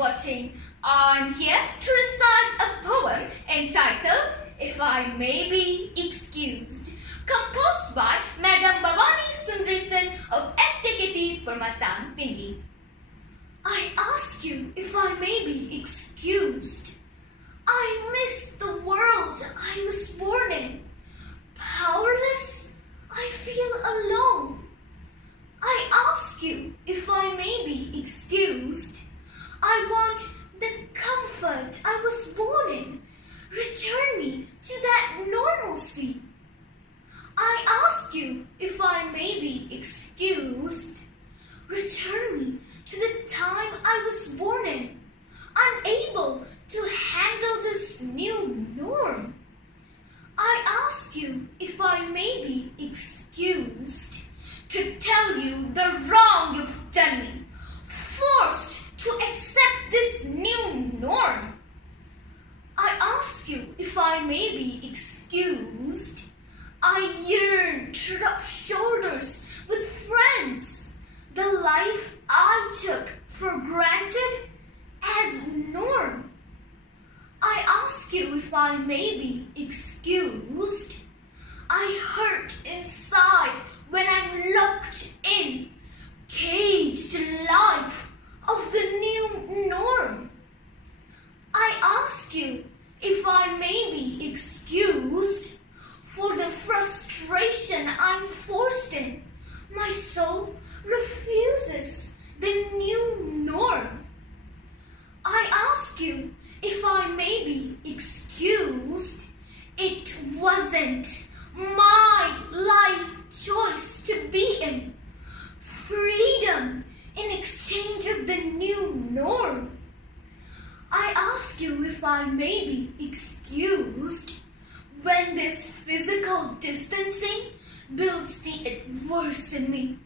watching. I'm here to recite a poem entitled If I May Be Excused, composed by Madam Bhavani Sundaresan of SJKT Perpaduan Pingi. I ask you if I may be excused. I miss the world I was born in. Powerless, I feel alone. I ask you if I may be excused. I want the comfort I was born in. Return me to that normalcy. I ask you if I may be excused. Return me to the time I was born in, unable to handle this new norm. I ask you if I may be excused to tell you the wrong you've done me, forced to accept this new norm. I ask you if I may be excused. I yearn to rub shoulders with friends, the life I took for granted as norm. I ask you if I may be excused. I hurt inside when I'm locked in, caged life of the new norm. I ask you if I may be excused for the frustration I'm forced in. My soul refuses the new norm. I ask you if I may be excused. It wasn't my life choice to be in. Freedom in exchange of the new norm. I ask you if I may be excused when this physical distancing builds the adverse in me.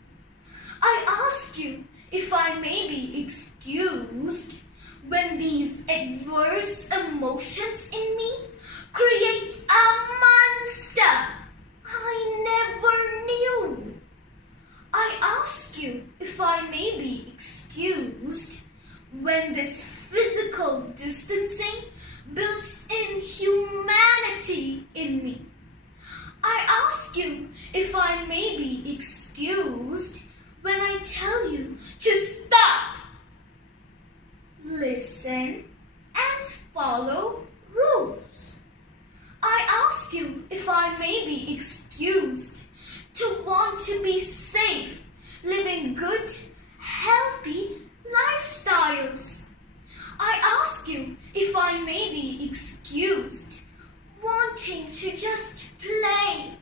I ask you if I may be excused when these adverse emotions in me creates a monster I never knew. I ask you if I may be excused when this physical distancing builds inhumanity in me. I ask you if I may be excused when I tell you to stop, listen, and follow rules. I ask you if I may be excused to want to be safe, living good, healthy lifestyles. I ask you if I may be excused wanting to just play,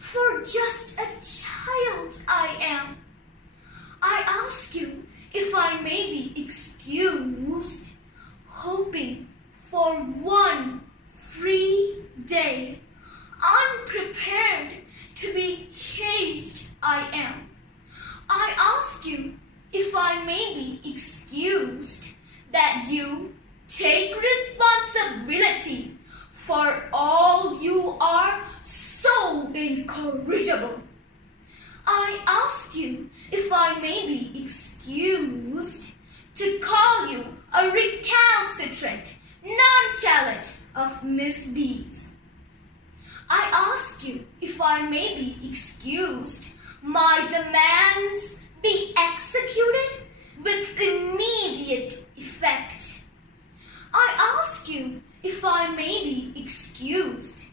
for just a child I am. I ask you if I may be excused hoping for one free day, unprepared to be caged I am. I ask you if I may be excused that you take responsibility for all you are so incorrigible. I ask you if I may be excused to call you a recalcitrant, nonchalant of misdeeds. I ask you if I may be excused my demands be executed with immediate effect. I ask you if I may be excused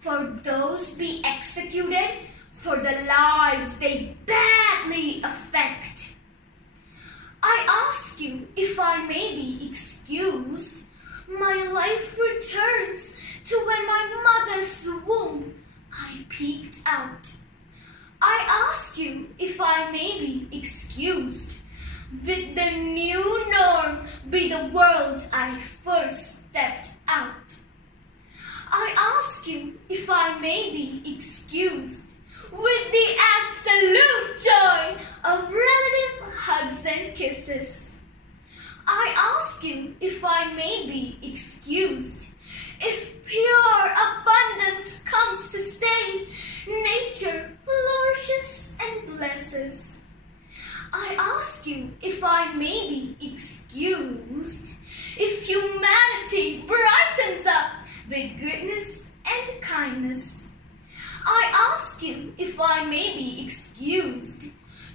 for those be executed for the lives they badly affect. I ask you if I may be excused. My life returns to when my mother's womb I peeked out. I ask you if I may be excused. With the new norm be the world I first stepped out. I ask you if I may be excused with the absolute joy of relative hugs and kisses. I ask you if I may be excused. If pure abundance comes to stay, nature flourishes and blesses. I ask you if I may be excused excused if humanity brightens up with goodness and kindness. I ask you if I may be excused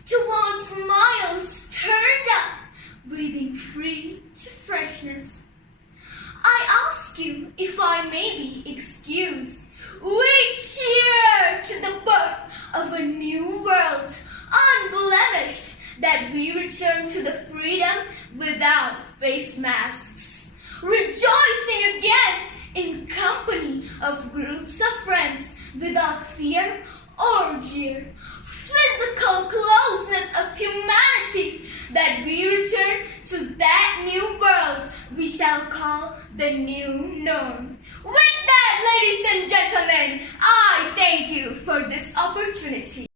to want smiles turned up, breathing free to freshness. I ask you if I may be excused. We cheer to the birth of a new world, unblemished, that we return to the freedom without face masks, rejoicing again in company of groups of friends without fear or jeer, physical closeness of humanity, that we return to that new world we shall call the new norm. With that, ladies and gentlemen, I thank you for this opportunity.